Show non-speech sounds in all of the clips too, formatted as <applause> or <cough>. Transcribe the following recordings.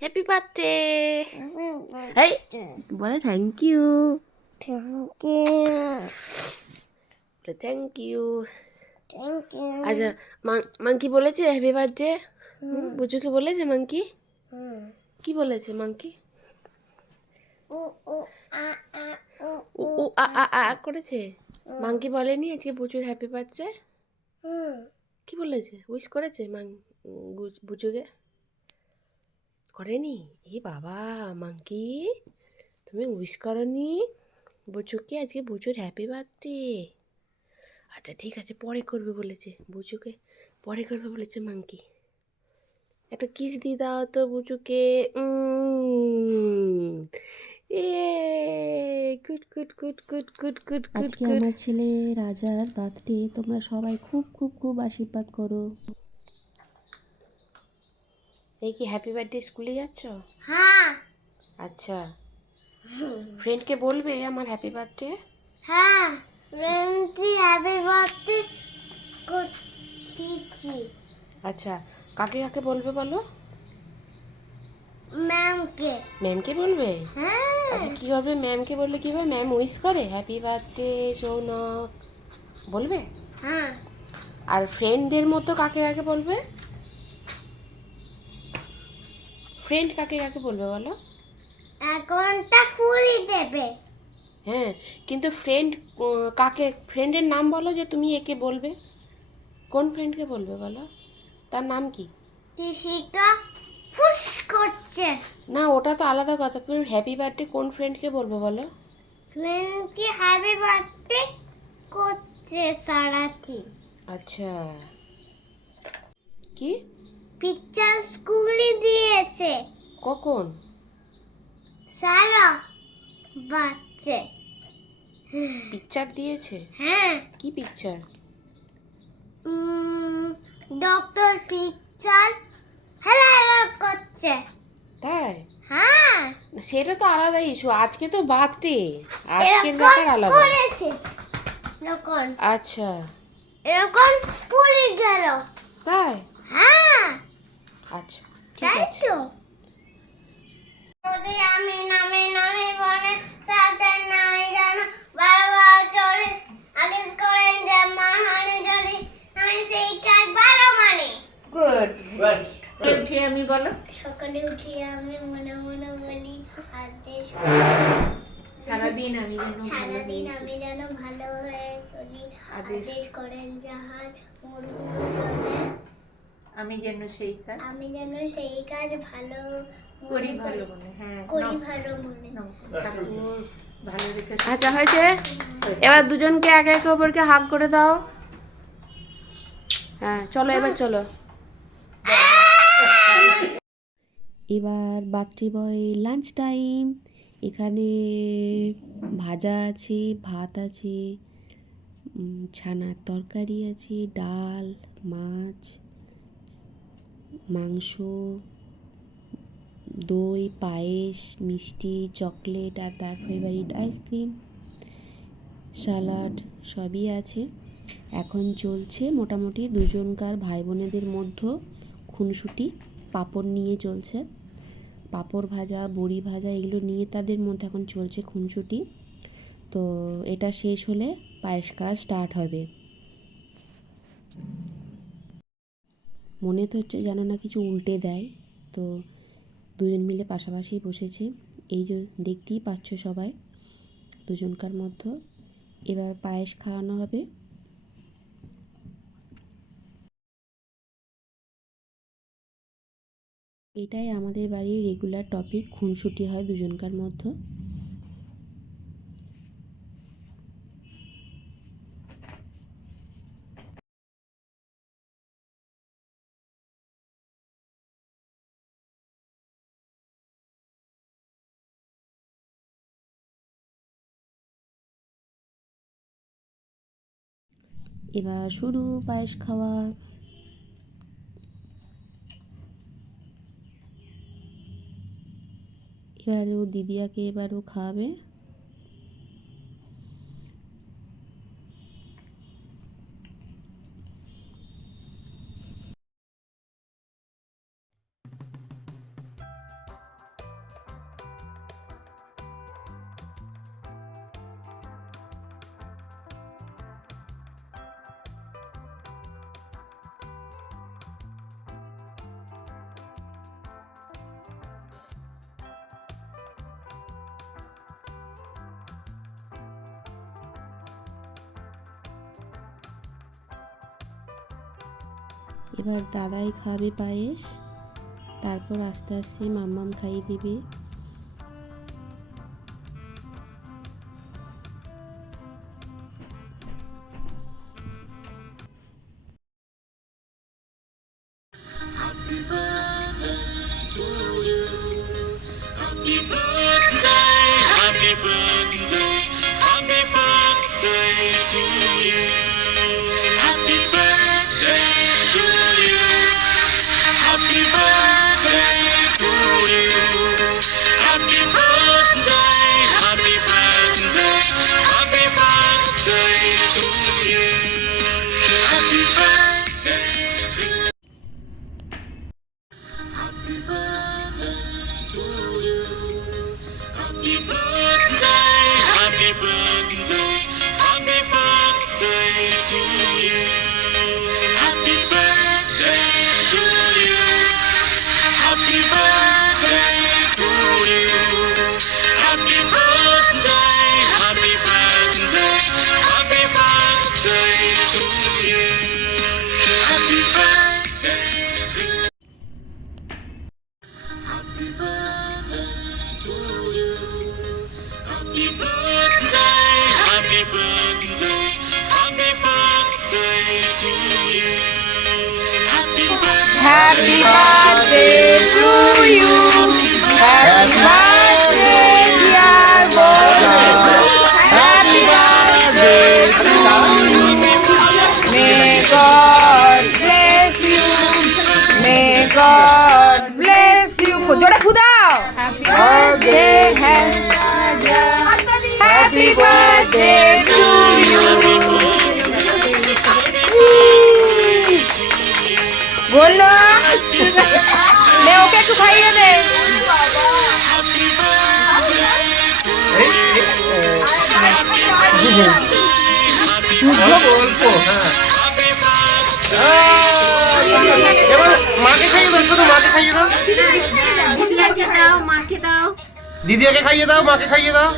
Happy birthday এই বলে thank you Thank you. বলে থ্যাংক ইউ Thank you. আচ্ছা মাংকি বলেছে হ্যাপি বার্থডে বুঝুকে বলেছে Hmm. কি বলেছে ah, ah, ooh. ও ও আ আ আ করেছে? মাংকি বলেনি আজকে বুচুর হ্যাপি বার্থডে. কি বলেছে? উইশ করেছে মাং গু- বুচুকে করেনি? এ বাবা মাংকি তুমি উইশ করনি? বুচুকে আজকে বুচুর হ্যাপি বার্থডে আচ্ছা ঠিক আছে পরে করবে বলেছে বুচুকে পরে করবে বলেছে মাংকি একটা কিস দিয়ে দাও তো বুচুকে উম। এ good good good good good good good আজকে গুড আমার ছেলে রাজার বার্থডে তোমরা সবাই খুব খুব খুব আশীর্বাদ করো। এই কি হ্যাপি বার্থডে স্কুলে যাচ্ছ? হ্যাঁ। আচ্ছা। ফ্রেন্ডকে বলবে আমার হ্যাপি বার্থডে হ্যাঁ রেন্টি হ্যাপি বার্থডে করতেছি আচ্ছা কাকে কাকে বলবে বলো? ম্যামকে ম্যামকে বলবে? হ্যাঁ। আচ্ছা কী হবে? ম্যামকে বললে কী হবে? ম্যাম উইশ করে হ্যাপি বার্থডে সৌনক। বলবে? হ্যাঁ। আর ফ্রেন্ডদের মতো কাকে কাকে বলবে? ফ্রেন্ড কাকে কাকে বলবে বলো? অ্যাকাউন্টটা খুলে দেবে। হ্যাঁ কিন্তু ফ্রেন্ড কাকে ফ্রেন্ডের নাম বলো যে তুমি একে বলবে। কোন ফ্রেন্ডকে বলবে বলো? তার নাম কি? টিসিকা ফুস করছে। না ওটা তো আলাদা কথা। তুমি হ্যাপি বার্থডে কোন ফ্রেন্ডকে বলব বলো? ফ্রেন্ডকে হ্যাপি বার্থডে করছে সারাটি। আচ্ছা। কি? পিকচার স্কুলে দিয়েছে। কখন? সারা বাচ্চা। পিকচার দিয়েছে? হ্যাঁ। কি পিকচার ডক্টর পিকচার হেলা হেলা করছে। তাই? হ্যাঁ। সেটা তো আলাদা ইস্যু আজকে তো বার্থডে আজকের এরকম ব্যাপার আলাদা। করেছে। আচ্ছা। এরকম পড়ে গেল। তাই? আচ্ছা ঠিক তাই আছে। তো? যদি আমি নামে নামে বলে তাদের নামে যেন বারবার চলে আগে করেন যে মাহানে চলে আমি সেই কাজ বারো মানে। গুড উঠে আমি বলো। সকালে উঠে আমি মনে মনে বলি আদেশ সারাদিন আমি যেন সারাদিন। আমি যেন ভালো হয়ে চলি। আদেশ। করেন যাহার মুরগুলো আমি যেন সেই কাজ আমি যেন সেই কাজ ভালো করি ভালো মনে হ্যাঁ করি ভালো মনে। ঠাকুর ভালো রেখে আচ্ছা হয়েছে? এবার দুজনকে একে একে অপরকে হাক করে দাও। হ্যাঁ চলো এবার চলো। এবার বার্থডে বয় লাঞ্চ টাইম এখানে ভাজা আছে ভাত আছে ছানার তরকারি আছে ডাল মাছ। মাংস, দই, পায়েস, মিষ্টি, চকলেট আর তার ফেভারিট আইসক্রিম সালাড সবই আছে। এখন চলছে মোটামুটি দুজনকার ভাই বোনেদের মধ্যে খুনসুটি, পাঁপড় নিয়ে চলছে। পাঁপড় ভাজা, বড়ি ভাজা এগুলো নিয়ে তাদের মধ্যে এখন চলছে খুনসুটি। তো এটা শেষ হলে পায়েস খাওয়া স্টার্ট হবে। মনে তো হচ্ছে যেন না কিছু উল্টে দেয়। তো দুজন মিলে পাশাপাশি বসেছে। এই যে দেখতেই পাচ্ছ সবাই, দুজনকার মধ্যে। এবার পায়েস খাওয়ানো হবে। এটাই আমাদের বাড়ির রেগুলার টপিক খুনসুটি হয় দুজনকার মধ্যে। এবার শুরু পায়েস খাওয়া। এবার ও দিদিয়াকে এবার ও খাওয়াবে। এবার দাদাই খাবে পায়েস। তারপর আস্তে আস্তে মাম্মাম খাইয়ে দেবে। Happy Keep birthday. Happy birthday to you happy birthday dear happy birthday to you may God bless you may God bless you জোরে ফুদাও birthday happy birthday to you বলল নে। ওকে একটু খাইয়ে দে। হ্যাঁ। মাকে খাইয়ে দাও শুধু মাকে খাইয়ে দাও। দিদিয়াকে দাও মাকে দাও। দিদিয়াকে খাইয়ে দাও মাকে খাইয়ে দাও।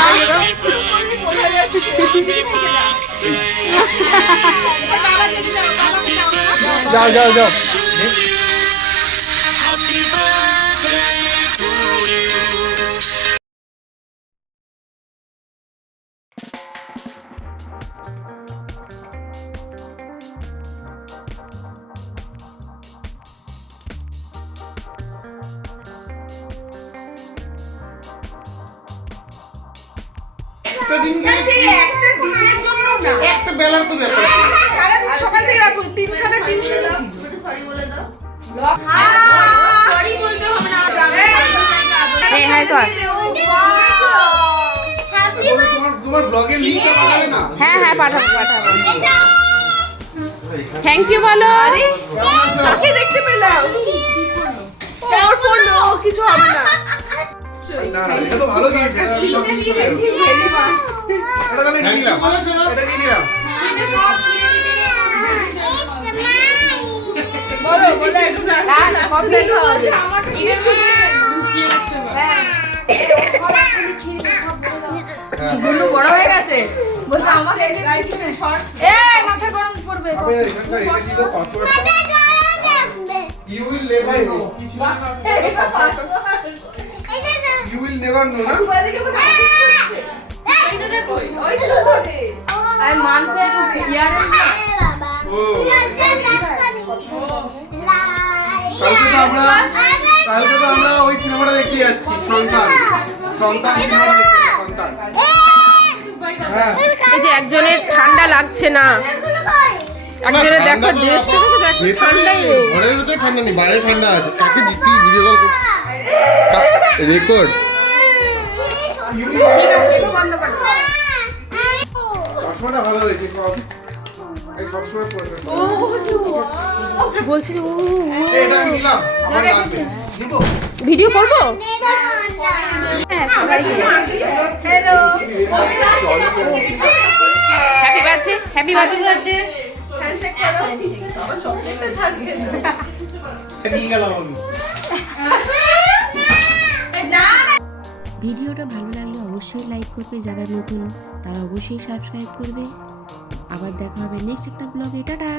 খাইয়ে দাও। যাও যাও যাও। একটা দিন একটা বেলার তো ব্যাপার। এই হাই কর হ্যাপি তোমার তোমার ব্লগের লিংকটা পাঠাবে না? হ্যাঁ হ্যাঁ পাঠাবো পাঠাবো। থ্যাংক ইউ বলো। দেখতে পেলাম? কিছু হবে না। না না এটা তো ভালো গিফট এটা সব কিছু এটা তাহলে নিয়ে নাও এটা নিয়ে নাও বলো বলো একটু নাচো না কবে খাওয়াবে বড় হয়ে গেছে। বলছে এই মাথা গরম ইউ উইল না। আমি মানতে একটু ইয়ারে ও। কালকে তো আমরা কালকে তো আমরা ওই সিনেমাটা দেখতে যাচ্ছি সন্তান। সন্তান সিনেমাটা দেখতে সন্তান। হ্যাঁ। এই যে একজনের ঠান্ডা লাগছে না। একজনের দেখো ড্রেসটা দেখো ঠান্ডাই নেই ঘরের ভিতরে ঠান্ডা নেই বাইরে ঠান্ডা আছে কাকে দিতে ভিডিও কল রেকর্ড আমার ভিডিও করব? হ্যাঁ হ্যাপি বার্থডে নিয়ে গেলাম আমি। <laughs> ভিডিওটা ভালো লাগলে অবশ্যই লাইক করবে যারা নতুন, তারা অবশ্যই সাবস্ক্রাইব করবে। আবার দেখা হবে নেক্সট একটা ব্লগে টাটা!